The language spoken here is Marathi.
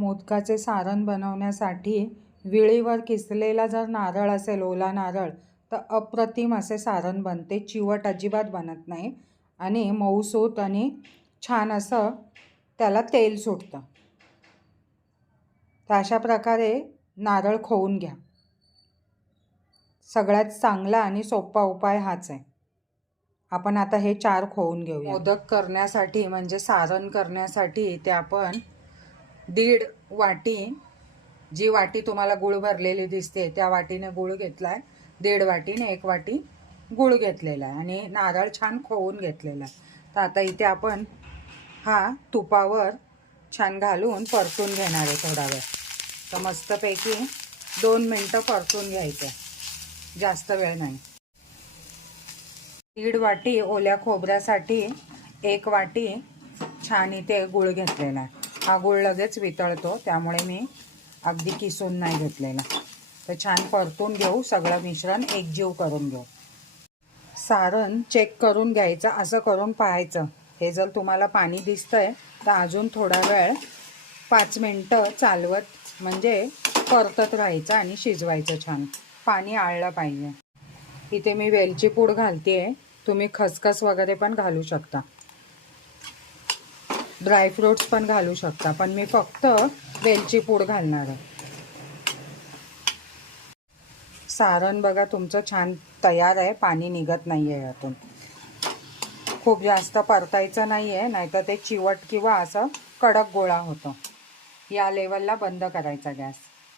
मोदकाचे सारण बनवण्यासाठी विळीवर किसलेला जर नारळ असेल, ओला नारळ, तर अप्रतिम असे सारण बनते. चिवट अजिबात बनत नाही आणि मऊसूत आणि छान असं त्याला तेल सुटतं. तर अशा प्रकारे नारळ खोवून घ्या. सगळ्यात चांगला आणि सोपा उपाय हाच आहे. आपण आता हे 4 खोवून घेऊया. मोदक करण्यासाठी म्हणजे सारण करण्यासाठी ते आपण 1.5 वाटी, जी वाटी तुम्हाला गूळ भरलेली दिसते त्या वाटीने गूळ घेतलाय. 1.5 वाटीने 1 वाटी गूळ घेतलेला आहे आणि नारळ छान खोवून घेतलेला आहे. तर आता इथे आपण हा तुपावर छान घालून परतून घेणार आहे थोडा वेळ. तर मस्तपैकी 2 मिनटं परतून घ्यायचं, जास्त वेळ नाही. 1.5 वाटी ओल्या खोबऱ्यासाठी 1 वाटी छान इथे गूळ घेतलेला आहे. हा गूळ लगेच वितळतो, त्यामुळे मी अगदी किसून नाही घेतलेला. तर छान परतून घेऊ, सगळं मिश्रण एकजीव करून घेऊ. सारण चेक करून घ्यायचं, असं करून पाहायचं. हे जर तुम्हाला पाणी दिसतंय तर अजून थोडा वेळ 5 मिनटं चालवत म्हणजे परतत राहायचं आणि शिजवायचं छान. पाणी आळलं पाहिजे. इथे मी वेलची पूड घालतेय. तुम्ही खसखस वगैरे पण घालू शकता, ड्रायफ्रुट्स पण घालू शकता, पण मी फक्त वेलची पूड घालणार आहे. सारण बघा तुमचं छान तयार आहे. पाणी निघत नाही आहे यातून. खूप जास्त परतायचं नाही आहे, नाहीतर ते चिवट किंवा असं कडक गोळा होतो. या लेवलला बंद करायचा गॅस.